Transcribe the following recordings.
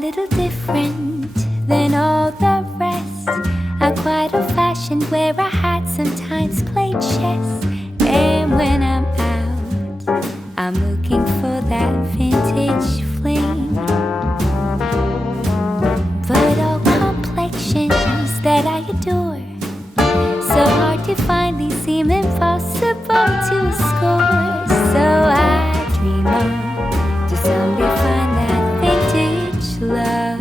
little different than all the rest. I'm quite old-fashioned where I had sometimes played chess. And when I'm out, I'm looking for that vintage fling. But all complexions that I adore, so hard to find, these seem impossible to score. So I dream on to someday find that vintage love.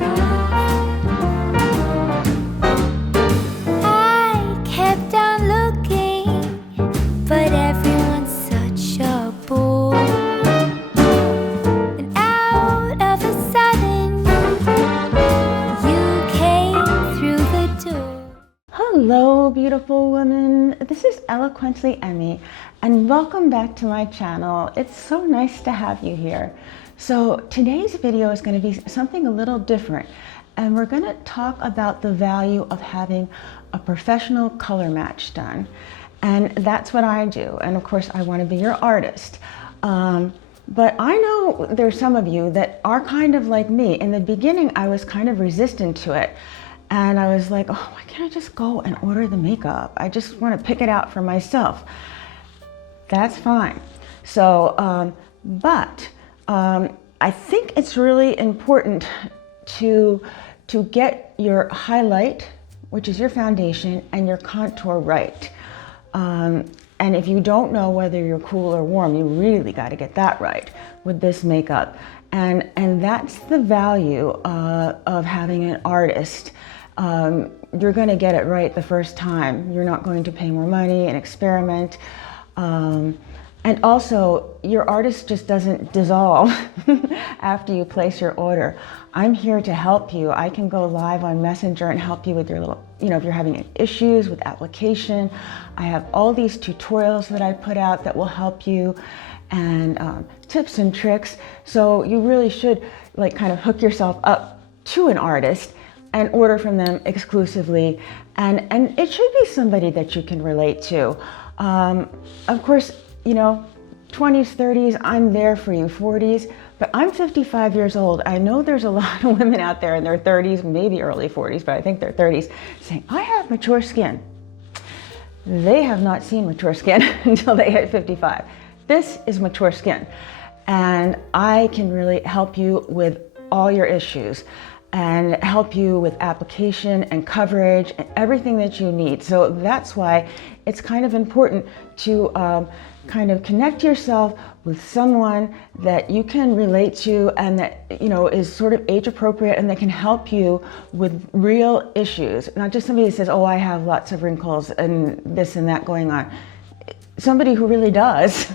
I kept on looking, but everyone's such a bore. And out of a sudden, you came through the door. Hello, beautiful women. This is Eloquently Emmy, and welcome back to my channel. It's so nice to have you here. So today's video is going to be something a little different, and we're going to talk about the value of having a professional color match done. And that's what I do. And of course, I want to be your artist. But I know there's some of you that are kind of like me. In the beginning, I was kind of resistant to it. And I was like, oh, why can't I just go and order the makeup? I just want to pick it out for myself. That's fine. So, I think it's really important to get your highlight, which is your foundation, and your contour right. And if you don't know whether you're cool or warm, you really got to get that right with this makeup. And that's the value of having an artist. You're going to get it right the first time. You're not going to pay more money and experiment. And also, your artist just doesn't dissolve after you place your order. I'm here to help you. I can go live on Messenger and help you with your little, if you're having issues with application. I have all these tutorials that I put out that will help you, and tips and tricks. So you really should kind of hook yourself up to an artist and order from them exclusively. And it should be somebody that you can relate to. Of course, 20s, 30s, I'm there for you, 40s, but I'm 55 years old. I know there's a lot of women out there in their 30s, maybe early 40s, but I think they're 30s, saying, I have mature skin. They have not seen mature skin until they hit 55. This is mature skin. And I can really help you with all your issues and help you with application and coverage and everything that you need. So that's why it's kind of important to kind of connect yourself with someone that you can relate to and that is sort of age appropriate and that can help you with real issues. Not just somebody that says, oh, I have lots of wrinkles and this and that going on. Somebody who really does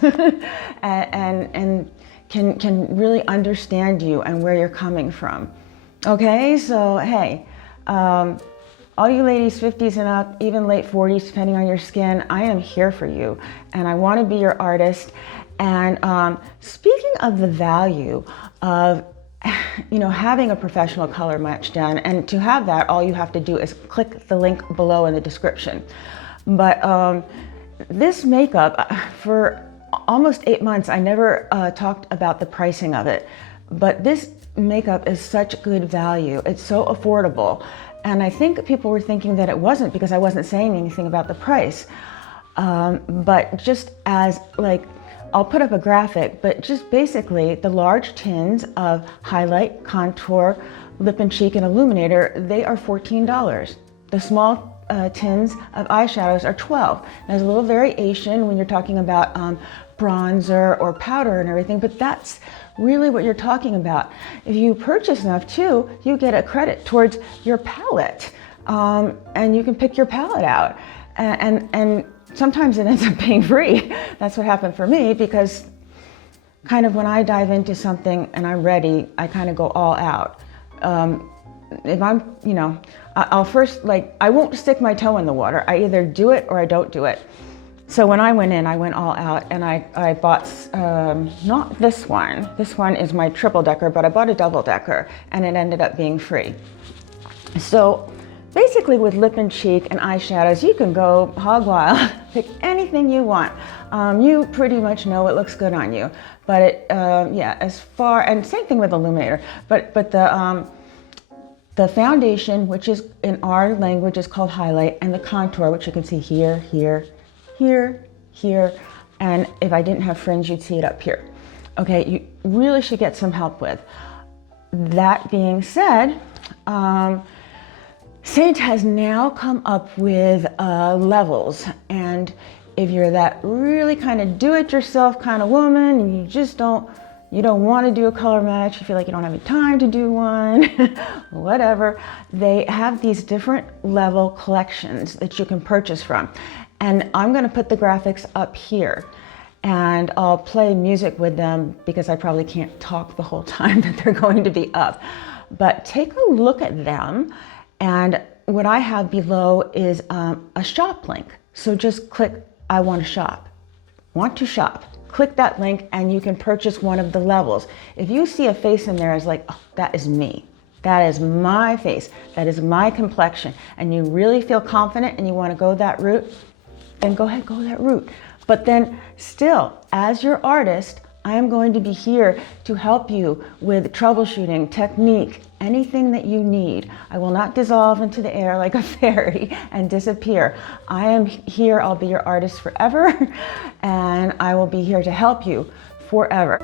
and can really understand you and where you're coming from. Okay, so hey, all you ladies 50s and up, even late 40s, depending on your skin, I am here for you, and I want to be your artist. And speaking of the value of having a professional color match done, and to have that, all you have to do is click the link below in the description. But this makeup, for almost 8 months, I never talked about the pricing of it, but this makeup is such good value. It's so affordable. And I think people were thinking that it wasn't because I wasn't saying anything about the price. But just as I'll put up a graphic, but just basically the large tins of highlight, contour, lip and cheek, and illuminator, they are $14. The small tins of eyeshadows are $12. There's a little variation when you're talking about bronzer or powder and everything, but that's really what you're talking about. If you purchase enough too, you get a credit towards your palette, and you can pick your palette out, and sometimes it ends up being free. That's what happened for me, because kind of when I dive into something and I'm ready, I kind of go all out. If I'm, I'll first, I won't stick my toe in the water. I either do it or I don't do it. So when I went in, I went all out, and I bought, not this one. This one is my triple decker, but I bought a double decker, and it ended up being free. So basically with lip and cheek and eyeshadows, you can go hog wild, pick anything you want. You pretty much know it looks good on you. But it, yeah, as far, and same thing with Illuminator, but the foundation, which is in our language is called highlight, and the contour, which you can see here, here, here, here, and if I didn't have fringe, you'd see it up here. Okay, you really should get some help with. That being said, SEINT has now come up with levels, and if you're that really kind of do-it-yourself kind of woman, and you don't want to do a color match, you feel like you don't have any time to do one, whatever, they have these different level collections that you can purchase from. And I'm going to put the graphics up here, and I'll play music with them because I probably can't talk the whole time that they're going to be up. But take a look at them, and what I have below is a shop link. So just click, I want to shop. Want to shop. Click that link and you can purchase one of the levels. If you see a face in there as like, oh, that is me. That is my face. That is my complexion. And you really feel confident and you want to go that route, then go ahead, go that route. But then still, as your artist, I am going to be here to help you with troubleshooting, technique, anything that you need. I will not dissolve into the air like a fairy and disappear. I am here, I'll be your artist forever, and I will be here to help you forever.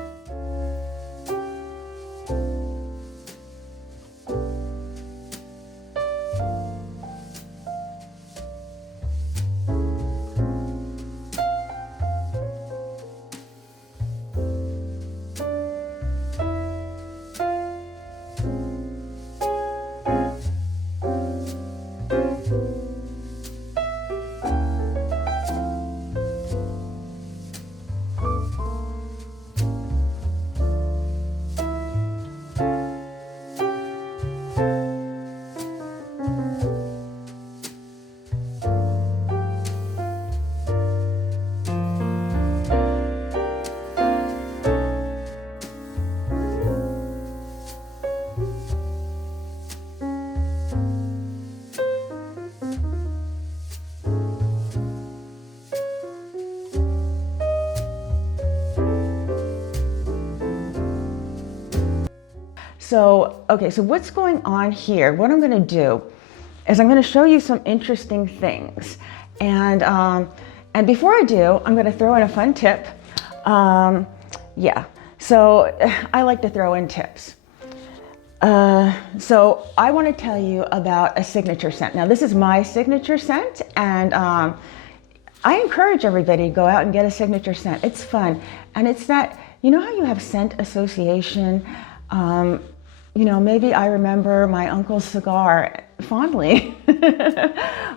So, okay, so what's going on here? What I'm going to do is I'm going to show you some interesting things. And before I do, I'm going to throw in a fun tip. Yeah, so I like to throw in tips. So I want to tell you about a signature scent. Now, this is my signature scent, and I encourage everybody to go out and get a signature scent. It's fun. And it's that, you know how you have scent association? You know, maybe I remember my uncle's cigar fondly.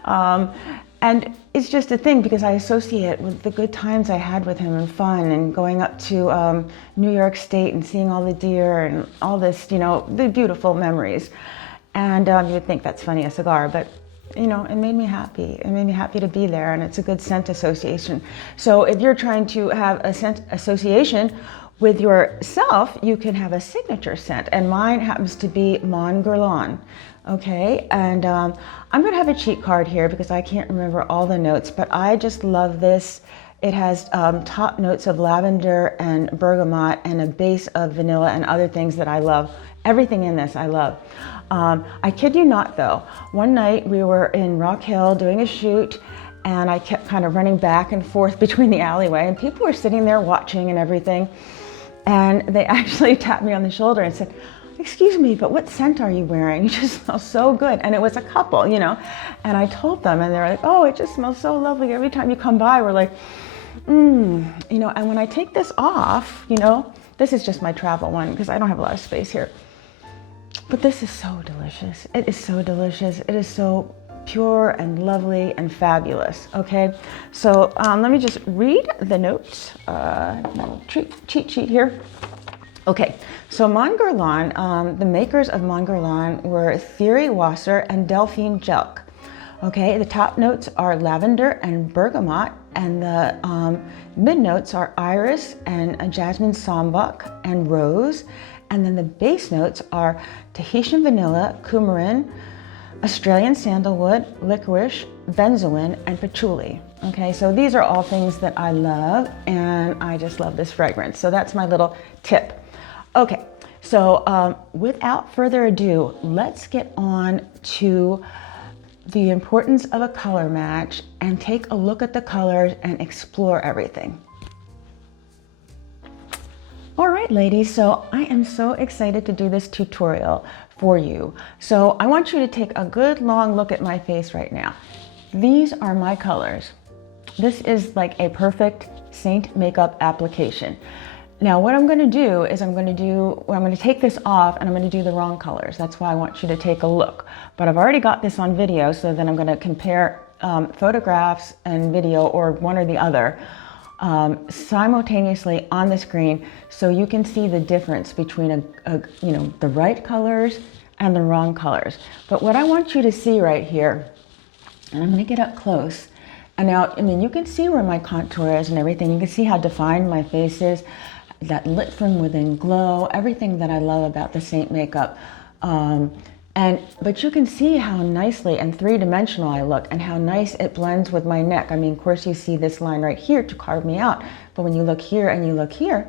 And it's just a thing because I associate it with the good times I had with him and fun and going up to New York State and seeing all the deer and all this, you know, the beautiful memories. And you would think that's funny, a cigar, but you know, it made me happy. It made me happy to be there, and it's a good scent association. So if you're trying to have a scent association with yourself, you can have a signature scent, and mine happens to be Mon Guerlain. Okay, and I'm gonna have a cheat card here because I can't remember all the notes, but I just love this. It has top notes of lavender and bergamot and a base of vanilla and other things that I love. Everything in this I love. I kid you not though, one night we were in Rock Hill doing a shoot, and I kept kind of running back and forth between the alleyway, and people were sitting there watching and everything. And they actually tapped me on the shoulder and said, "Excuse me, but what scent are you wearing? You just smell so good." And it was a couple, you know. And I told them, and they're like, "Oh, it just smells so lovely. Every time you come by, we're like, you know." And when I take this off, you know, this is just my travel one because I don't have a lot of space here. But this is so delicious. It is so delicious. It is so pure and lovely and fabulous. Okay, so let me just read the notes. Little cheat sheet here. Okay, so Mon Guerlain, the makers of Mon Guerlain were Thierry Wasser and Delphine Jelk. Okay, the top notes are lavender and bergamot, and the mid notes are iris and jasmine sambac and rose, and then the base notes are Tahitian vanilla, coumarin, Australian sandalwood, licorice, benzoin, and patchouli. Okay, so these are all things that I love, and I just love this fragrance. So that's my little tip. Okay, So without further ado, let's get on to the importance of a color match and take a look at the colors and explore everything. All right, ladies, so I am so excited to do this tutorial for you. So I want you to take a good long look at my face right now. These are my colors. This is like a perfect SEINT makeup application. Now what I'm going to do is I'm going to take this off and I'm going to do the wrong colors. That's why I want you to take a look. But I've already got this on video, so then I'm going to compare photographs and video, or one or the other, simultaneously on the screen, so you can see the difference between the right colors and the wrong colors. But what I want you to see right here, and I'm going to get up close, and now you can see where my contour is and everything. You can see how defined my face is, that lit from within glow, everything that I love about the SEINT makeup. But you can see how nicely and three-dimensional I look, and how nice it blends with my neck. I mean, of course, you see this line right here to carve me out, but when you look here and you look here,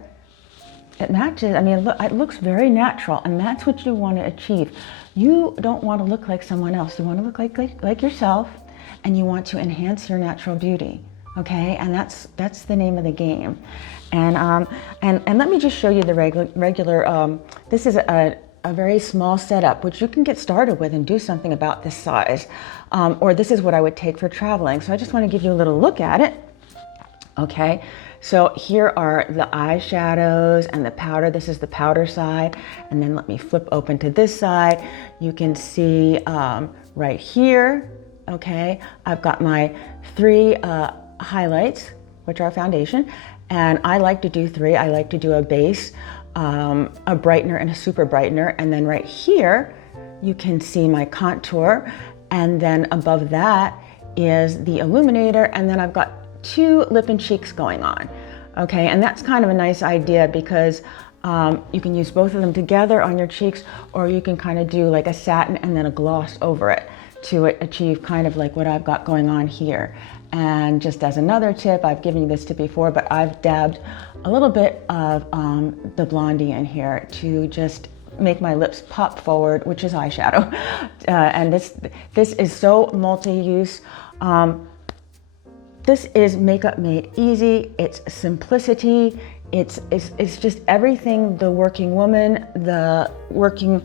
it matches. I mean, look, it looks very natural, and that's what you want to achieve. You don't want to look like someone else. You want to look like yourself, and you want to enhance your natural beauty. Okay, and that's the name of the game. And let me just show you the regular. This is a very small setup, which you can get started with and do something about this size. Or this is what I would take for traveling. So I just want to give you a little look at it. Okay, so here are the eyeshadows and the powder. This is the powder side. And then let me flip open to this side. You can see right here, okay, I've got my 3 highlights, which are foundation. And I like to do 3. I like to do a base, a brightener, and a super brightener. And then right here, you can see my contour. And then above that is the Illuminator. And then I've got 2 lip and cheeks going on. Okay, and that's kind of a nice idea, because you can use both of them together on your cheeks, or you can kind of do like a satin and then a gloss over it to achieve kind of like what I've got going on here. And just as another tip, I've given you this tip before, but I've dabbed a little bit of the Blondie in here to just make my lips pop forward, which is eyeshadow. And this is so multi-use. This is makeup made easy. It's simplicity. It's just everything the working woman, the working,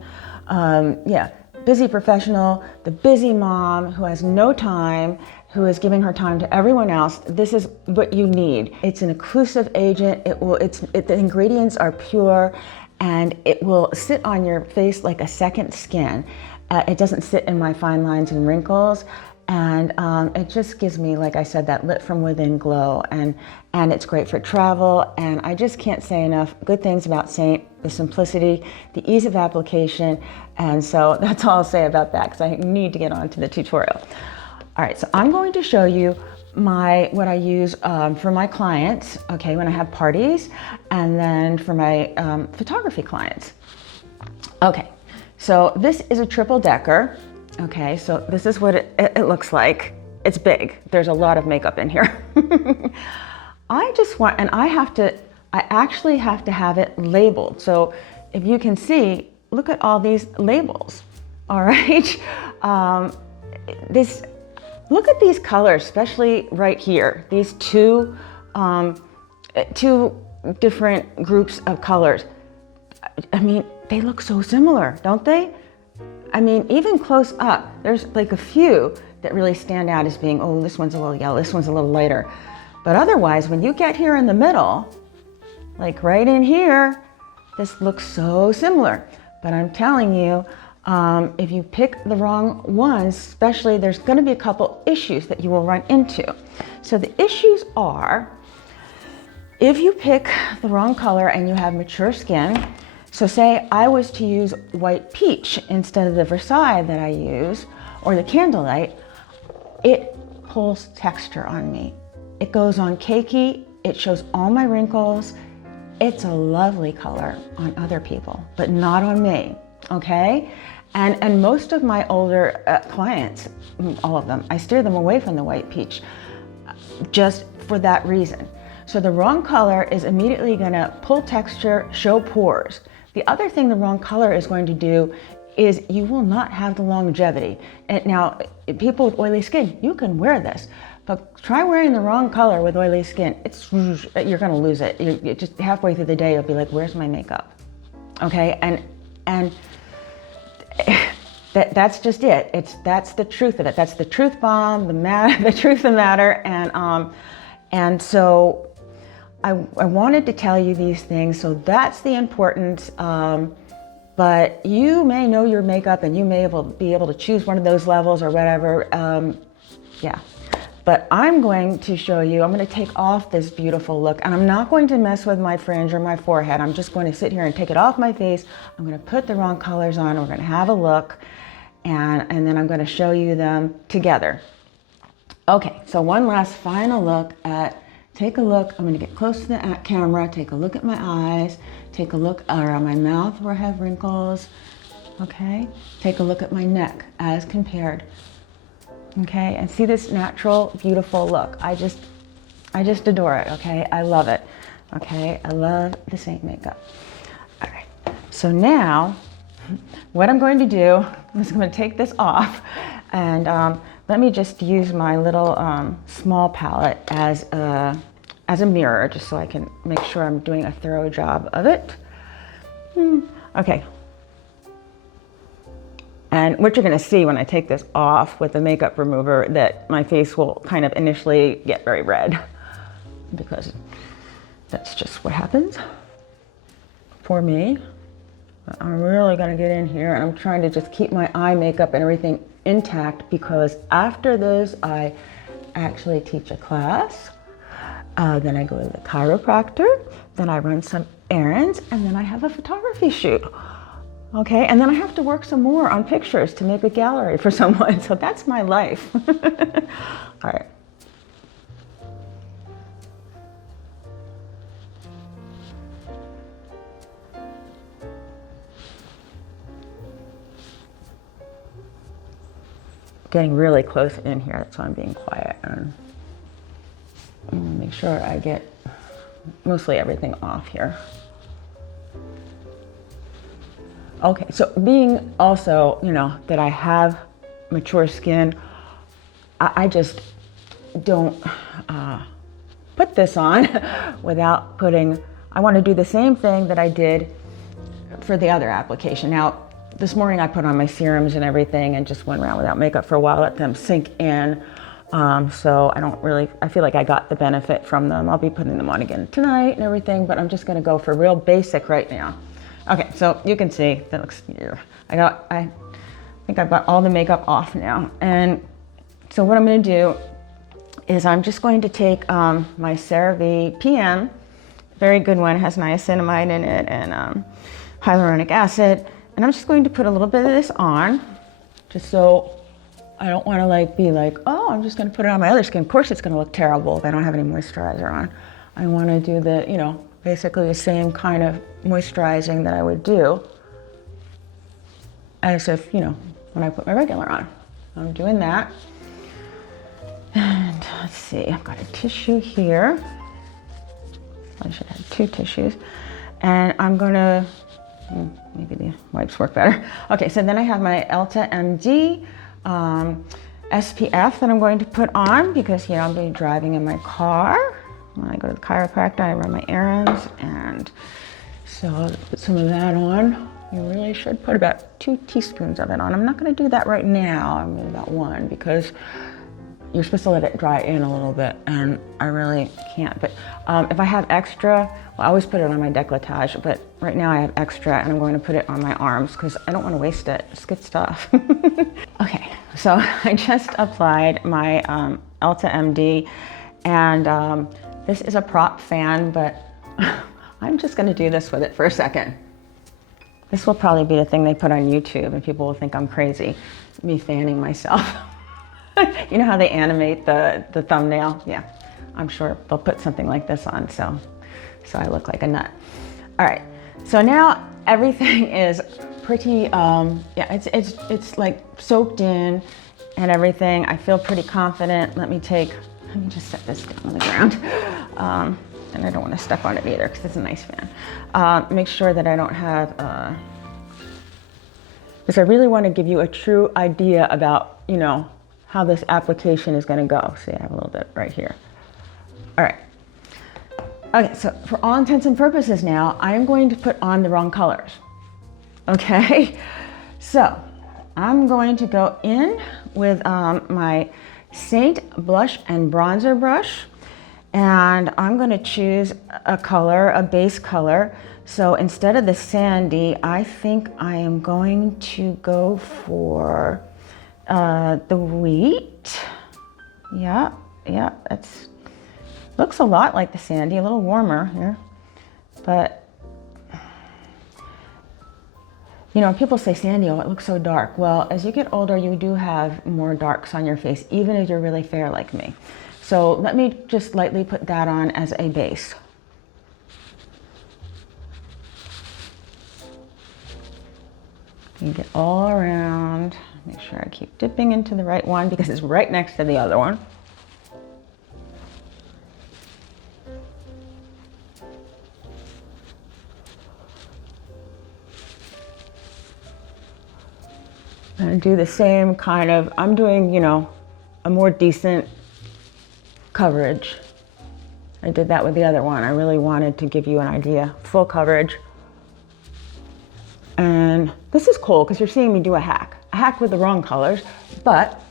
busy professional, the busy mom who has no time, who is giving her time to everyone else. This is what you need. It's an occlusive agent. The ingredients are pure, and it will sit on your face like a second skin. It doesn't sit in my fine lines and wrinkles. And it just gives me, like I said, that lit from within glow, and it's great for travel. And I just can't say enough good things about SEINT, the simplicity, the ease of application. And so that's all I'll say about that, because I need to get on to the tutorial. All right, so I'm going to show you what I use for my clients, okay, when I have parties, and then for my photography clients. Okay, so this is a triple decker. Okay, so this is what it looks like. It's big. There's a lot of makeup in here. I actually have to have it labeled. So if you can see, look at all these labels. All right. Look at these colors, especially right here. These two different groups of colors. I mean, they look so similar, don't they? I mean, even close up, there's like a few that really stand out as being, oh, this one's a little yellow, this one's a little lighter. But otherwise, when you get here in the middle, like right in here, this looks so similar. But I'm telling you, if you pick the wrong ones, especially, there's gonna be a couple issues that you will run into. So the issues are, if you pick the wrong color and you have mature skin, so say I was to use white peach instead of the Versailles that I use, or the Candlelight, it pulls texture on me. It goes on cakey, it shows all my wrinkles. It's a lovely color on other people, but not on me, okay? And most of my older clients, all of them, I steer them away from the white peach just for that reason. So the wrong color is immediately gonna pull texture, show pores. The other thing the wrong color is going to do is you will not have the longevity. And now, people with oily skin, you can wear this, but try wearing the wrong color with oily skin. You're gonna lose it. You just halfway through the day, you'll be like, where's my makeup? Okay, and that's just it. That's the truth of it. That's the truth bomb, the truth of the matter, and so I wanted to tell you these things. So that's the importance. But you may know your makeup and you may be able to choose one of those levels or whatever. Yeah. But I'm going to show you, I'm going to take off this beautiful look, and I'm not going to mess with my fringe or my forehead. I'm just going to sit here and take it off my face. I'm going to put the wrong colors on. We're going to have a look, and then I'm going to show you them together. Okay, so one last final look at, take a look. I'm going to get close to the camera. Take a look at my eyes. Take a look around my mouth where I have wrinkles. Okay, take a look at my neck as compared. Okay, and see this natural, beautiful look. I just adore it. Okay, I love it. Okay, I love the SEINT makeup. All right, so now what I'm going to do is I'm going to take this off, and let me just use my little small palette as a mirror, just so I can make sure I'm doing a thorough job of it. Okay. And what you're going to see when I take this off with the makeup remover, that my face will kind of initially get very red, because that's just what happens for me. I'm really going to get in here, and I'm trying to just keep my eye makeup and everything intact, because after this I actually teach a class, then I go to the chiropractor, then I run some errands, and then I have a photography shoot. Okay, and then I have to work some more on pictures to make a gallery for someone. So that's my life. All right. Getting really close in here, that's why I'm being quiet. And I'm gonna make sure I get mostly everything off here. Okay, so being also, you know, that I have mature skin, I just don't put this on without putting, I want to do the same thing that I did for the other application. Now, this morning I put on my serums and everything and just went around without makeup for a while, let them sink in. So I feel like I got the benefit from them. I'll be putting them on again tonight and everything, but I'm just gonna go for real basic right now. Okay, so you can see that looks, I think I've got all the makeup off now. And so what I'm gonna do is I'm just going to take my CeraVe PM, very good one, it has niacinamide in it and hyaluronic acid. And I'm just going to put a little bit of this on, just so I don't wanna be like, oh, I'm just gonna put it on my other skin. Of course it's gonna look terrible if I don't have any moisturizer on. I wanna do the, basically the same kind of moisturizing that I would do as if, when I put my regular on. I'm doing that. And let's see, I've got a tissue here. I should have two tissues. And I'm gonna, maybe the wipes work better. Okay, so then I have my Elta MD SPF that I'm going to put on because, I'll be driving in my car. When I go to the chiropractor, I run my errands, and so I'll put some of that on. You really should put about 2 teaspoons of it on. I'm not gonna do that right now, I'm gonna do about 1 because you're supposed to let it dry in a little bit, and I really can't. But if I have extra, well, I always put it on my décolletage, but right now I have extra, and I'm going to put it on my arms because I don't want to waste it. It's good stuff. Okay, so I just applied my Elta MD, and this is a prop fan, but I'm just going to do this with it for a second. This will probably be the thing they put on YouTube, and people will think I'm crazy, me fanning myself. You know how they animate the thumbnail? Yeah, I'm sure they'll put something like this on, so I look like a nut. All right, so now everything is pretty, yeah, it's like soaked in and everything. I feel pretty confident. Let me just set this down on the ground. and I don't want to step on it either because it's a nice fan. Make sure that I don't have, because I really want to give you a true idea about, you know, how this application is going to go. See, I have a little bit right here. All right. Okay, so for all intents and purposes now, I am going to put on the wrong colors. Okay, so I'm going to go in with my SEINT blush and bronzer brush, and I'm going to choose a color, a base color. So instead of the sandy, I think I am going to go for the wheat. Yeah, that's looks a lot like the sandy, a little warmer here, but you know, people say sandy, oh, it looks so dark. Well, as you get older, you do have more darks on your face, even if you're really fair like me. So let me just lightly put that on as a base. You get all around. Make sure I keep dipping into the right one because it's right next to the other one. And do the same kind of, I'm doing, you know, a more decent coverage. I did that with the other one. I really wanted to give you an idea, full coverage. And this is cool because you're seeing me do a hack with the wrong colors, but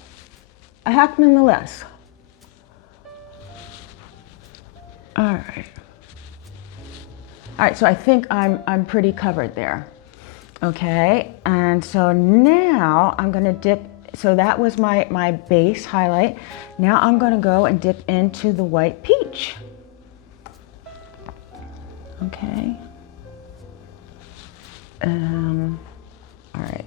a hack nonetheless. All right, so I think I'm pretty covered there. Okay, and so now I'm gonna dip, so that was my base highlight. Now I'm gonna go and dip into the white peach. Okay. All right.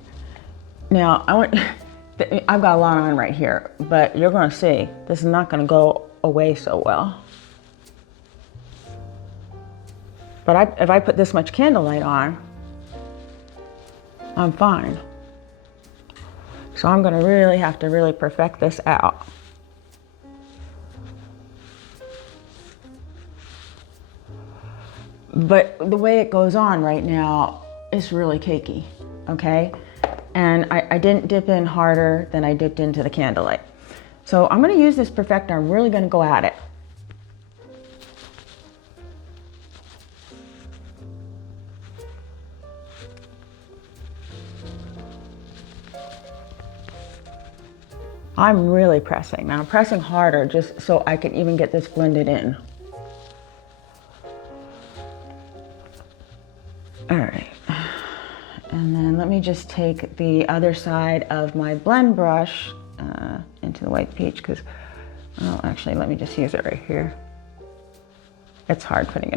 Now I've got a lot on right here, but you're gonna see, this is not gonna go away so well. But if I put this much candlelight on, I'm fine. So I'm gonna really have to really perfect this out. But the way it goes on right now is really cakey, okay? And I didn't dip in harder than I dipped into the candlelight. So I'm gonna use this perfector, I'm really gonna go at it. I'm really pressing. Now I'm pressing harder just so I can even get this blended in. All right. And then let me just take the other side of my blend brush into the white peach because, well, actually, let me just use it right here. It's hard putting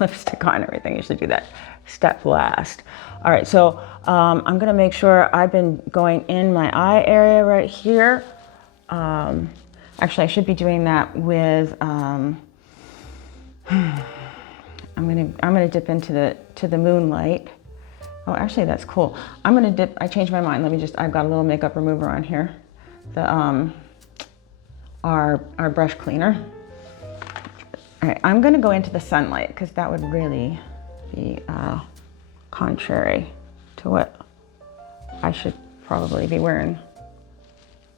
lipstick on everything. I usually do that step last. All right, so I'm gonna make sure I've been going in my eye area right here. Actually, I should be doing that with, I'm gonna dip into the moonlight. Oh, actually, that's cool. I'm gonna dip. I changed my mind. I've got a little makeup remover on here. Our brush cleaner. All right, I'm gonna go into the sunlight because that would really be contrary to what I should probably be wearing.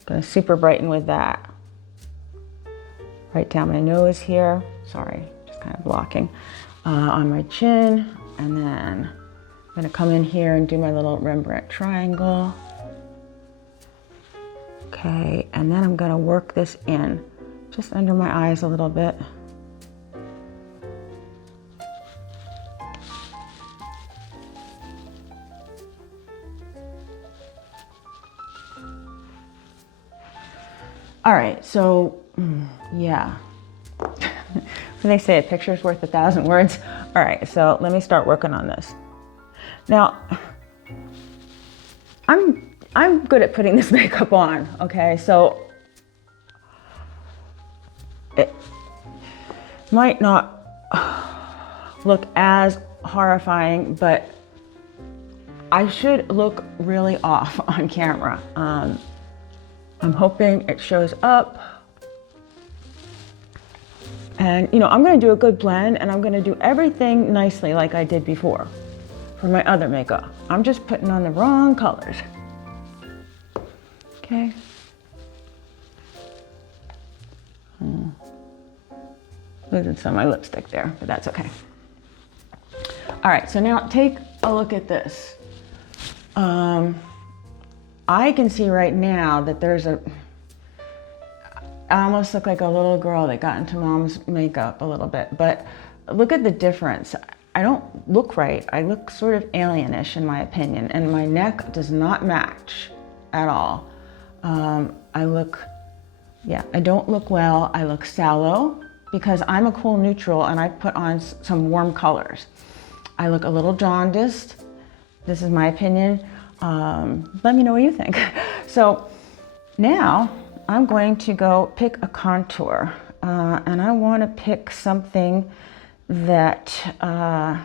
Gonna super brighten with that. Right down my nose here. Sorry, just kind of blocking. On my chin, and then I'm gonna come in here and do my little Rembrandt triangle. Okay, and then I'm gonna work this in, just under my eyes a little bit. All right, so yeah. They say a picture's worth 1,000 words. All right, so let me start working on this. Now, I'm good at putting this makeup on, okay? So it might not look as horrifying, but I should look really off on camera. I'm hoping it shows up. And I'm going to do a good blend, and I'm going to do everything nicely like I did before for my other makeup. I'm just putting on the wrong colors. Okay. Losing some of my lipstick there, but that's okay. All right, so now take a look at this. I can see right now that I almost look like a little girl that got into mom's makeup a little bit, but look at the difference. I don't look right. I look sort of alienish in my opinion, and my neck does not match at all. I don't look well. I look sallow because I'm a cool neutral and I put on some warm colors. I look a little jaundiced. This is my opinion. Let me know what you think. So now I'm going to go pick a contour, and I want to pick something that I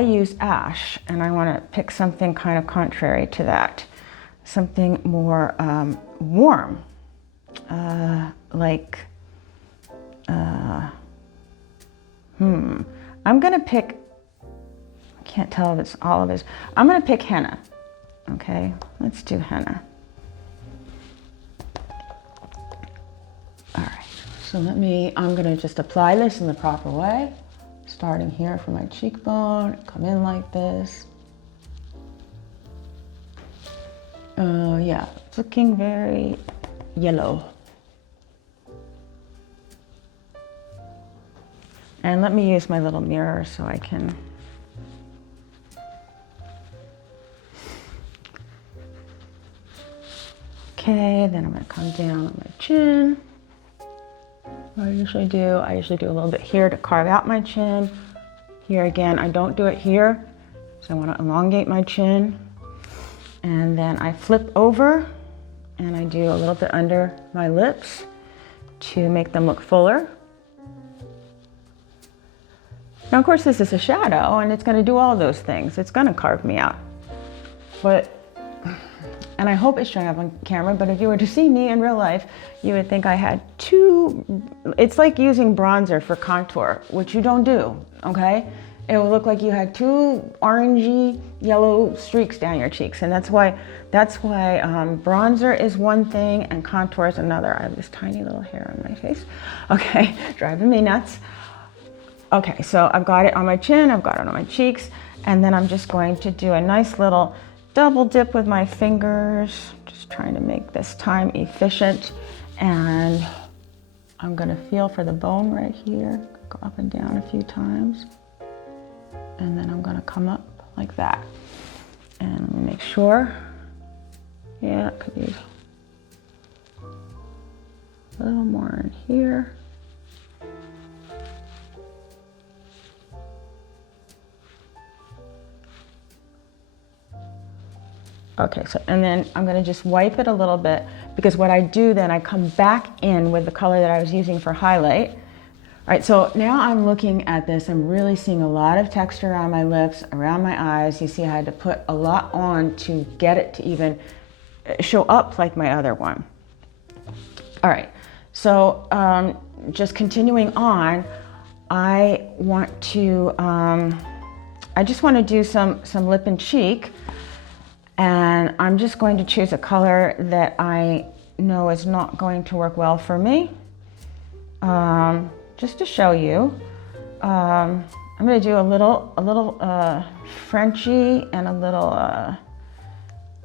use ash, and I want to pick something kind of contrary to that, something more warm, I'm gonna pick, I can't tell if it's all of it. I'm gonna pick henna. Okay, let's do henna. All right, so I'm gonna just apply this in the proper way, starting here from my cheekbone, come in like this. Yeah, it's looking very yellow. And let me use my little mirror so I can okay, then I'm going to come down on my chin. What I usually do a little bit here to carve out my chin. Here again, I don't do it here, so I want to elongate my chin. And then I flip over and I do a little bit under my lips to make them look fuller. Now, of course, this is a shadow and it's going to do all those things. It's going to carve me out. And I hope it's showing up on camera, but if you were to see me in real life, you would think I had it's like using bronzer for contour, which you don't do, okay? It will look like you had two orangey yellow streaks down your cheeks, and that's why bronzer is one thing and contour is another. I have this tiny little hair on my face, okay, driving me nuts. Okay, so I've got it on my chin, I've got it on my cheeks, and then I'm just going to do a nice little double dip with my fingers, just trying to make this time efficient. And I'm gonna feel for the bone right here, go up and down a few times. And then I'm gonna come up like that. And I'm gonna make sure, yeah, I could use a little more in here. Okay, so, and then I'm gonna just wipe it a little bit, because what I do then, I come back in with the color that I was using for highlight. All right, so now I'm looking at this, I'm really seeing a lot of texture around my lips, around my eyes. You see I had to put a lot on to get it to even show up like my other one. All right, so just continuing on, I just want to do some lip and cheek. And I'm just going to choose a color that I know is not going to work well for me. Just to show you, I'm going to do a little Frenchy and a little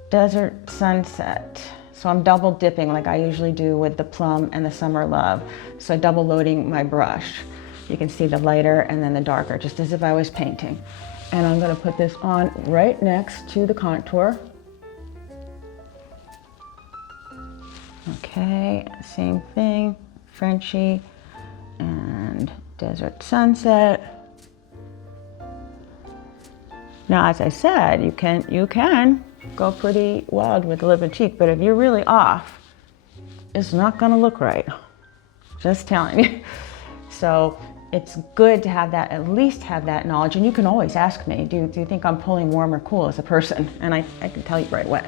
Desert Sunset. So I'm double dipping like I usually do with the Plum and the Summer Love. So double loading my brush. You can see the lighter and then the darker, just as if I was painting. And I'm going to put this on right next to the contour. Okay, same thing, Frenchy and Desert Sunset. Now, as I said, you can go pretty wild with the lip and cheek, but if you're really off, it's not going to look right. Just telling you. So it's good to have that, at least have that knowledge. And you can always ask me, do you think I'm pulling warm or cool as a person? And I can tell you right away.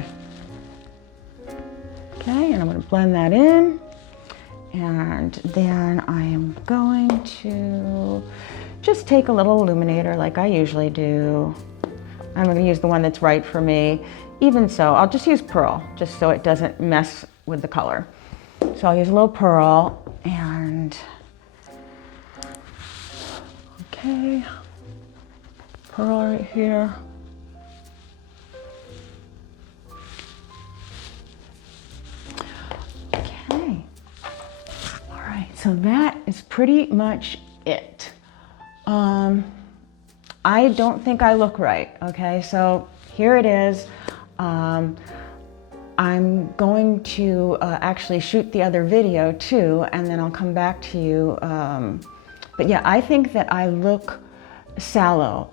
Okay, and I'm going to blend that in. And then I am going to just take a little illuminator like I usually do. I'm going to use the one that's right for me. Even so, I'll just use pearl, just so it doesn't mess with the color. So I'll use a little pearl and, okay, pearl right here. Okay, all right, so that is pretty much it. I don't think I look right, okay? So here it is. I'm going to actually shoot the other video too, and then I'll come back to you. But yeah, I think that I look sallow.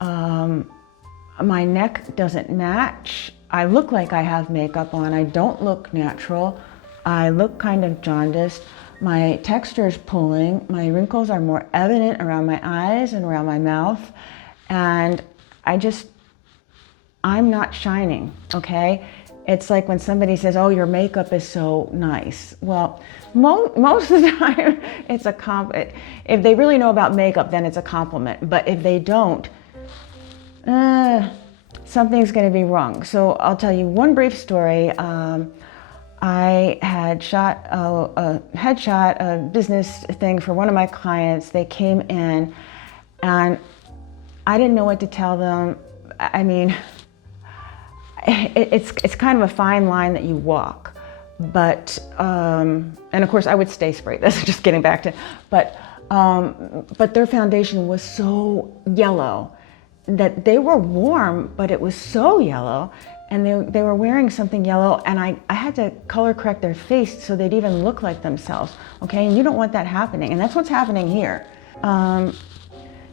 My neck doesn't match. I look like I have makeup on. I don't look natural. I look kind of jaundiced. My texture is pulling. My wrinkles are more evident around my eyes and around my mouth. And I'm not shining, okay? It's like when somebody says, oh, your makeup is so nice. Well, most of the time, it's a compliment. If they really know about makeup, then it's a compliment. But if they don't, something's gonna be wrong. So I'll tell you one brief story. I had shot a headshot, a business thing for one of my clients. They came in and I didn't know what to tell them. I mean, it's kind of a fine line that you walk, but, and of course I would stay sprayed. That's just getting back to, but their foundation was so yellow that they were warm, but it was so yellow, and they were wearing something yellow, and I had to color correct their face so they'd even look like themselves, okay? And you don't want that happening, and that's what's happening here.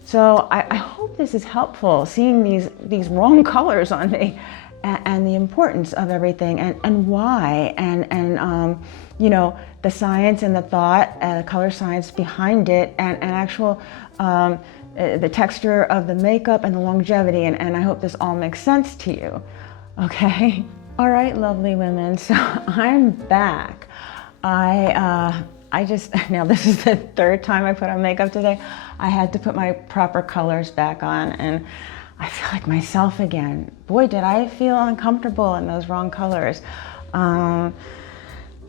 So I hope this is helpful, seeing these wrong colors on me, and the importance of everything, and why, and you know, the science and the thought, color science behind it, and actual the texture of the makeup and the longevity, and I hope this all makes sense to you. Okay. All right, lovely women. So I'm back. I just, now this is the third time I put on makeup today. I had to put my proper colors back on, and I feel like myself again. Boy, did I feel uncomfortable in those wrong colors.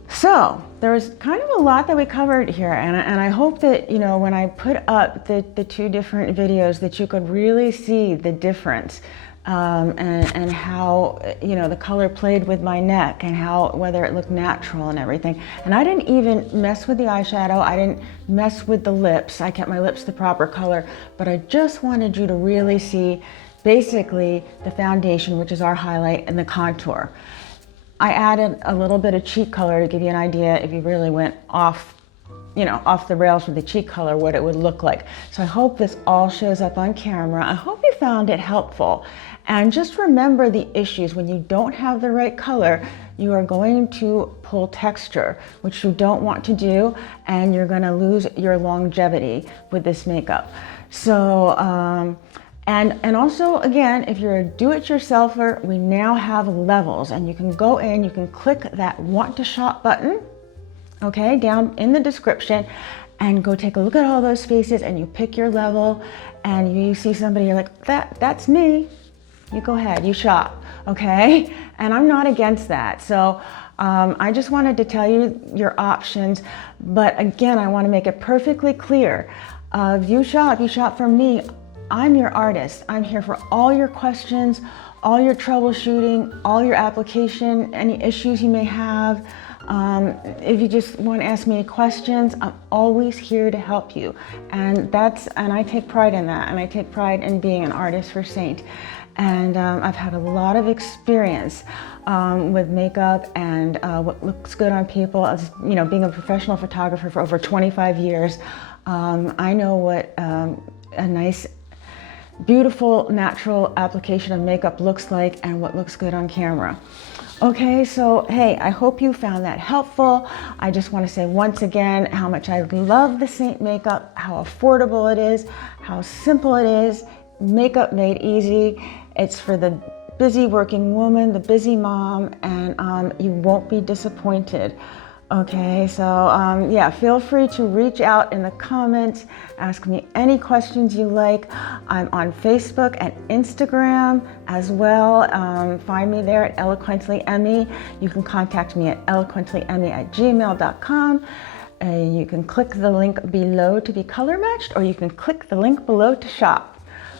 So there was kind of a lot that we covered here, and I hope that, you know, when I put up the two different videos, that you could really see the difference. And how, you know, the color played with my neck, and how, whether it looked natural and everything. And I didn't even mess with the eyeshadow. I didn't mess with the lips. I kept my lips the proper color, but I just wanted you to really see basically the foundation, which is our highlight, and the contour. I added a little bit of cheek color to give you an idea if you really went off, you know, off the rails with the cheek color, what it would look like. So I hope this all shows up on camera. I hope you found it helpful. And just remember the issues. When you don't have the right color, you are going to pull texture, which you don't want to do, and you're gonna lose your longevity with this makeup. So, and also, again, if you're a do-it-yourselfer, we now have levels, and you can go in, you can click that want to shop button, okay, down in the description, and go take a look at all those faces, and you pick your level, and you see somebody, you're like, that's me. You go ahead, you shop, okay? And I'm not against that. So I just wanted to tell you your options, but again, I want to make it perfectly clear. If you shop from me. I'm your artist. I'm here for all your questions, all your troubleshooting, all your application, any issues you may have. If you just want to ask me any questions, I'm always here to help you. And I take pride in that, and I take pride in being an artist for SEINT. And I've had a lot of experience with makeup and what looks good on people. As you know, being a professional photographer for over 25 years, I know what a nice, beautiful, natural application of makeup looks like, and what looks good on camera. Okay, so hey, I hope you found that helpful. I just want to say once again how much I love the SEINT makeup, how affordable it is, how simple it is, makeup made easy. It's for the busy working woman, the busy mom, and you won't be disappointed. Okay, so yeah, feel free to reach out in the comments, ask me any questions you like. I'm on Facebook and Instagram as well. Find me there at Eloquently Emmy. You can contact me at eloquentlyemmy@gmail.com. You can click the link below to be color matched, or you can click the link below to shop.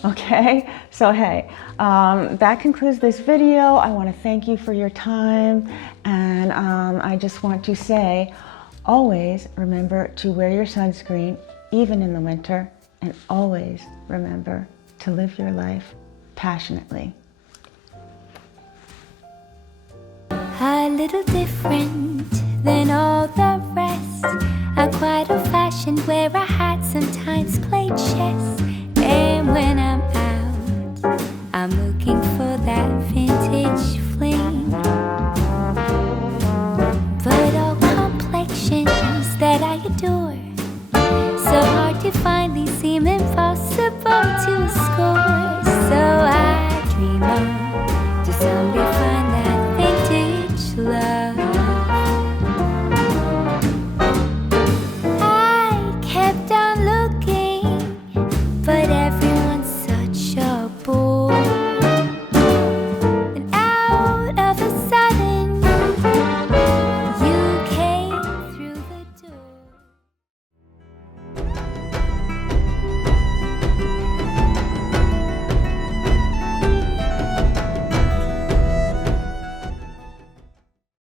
Okay, so hey, that concludes this video. I want to thank you for your time, and I just want to say, always remember to wear your sunscreen, even in the winter, and always remember to live your life passionately. A little different than all the rest. I'm quite old-fashioned, wear a hat, sometimes play chess. And when I'm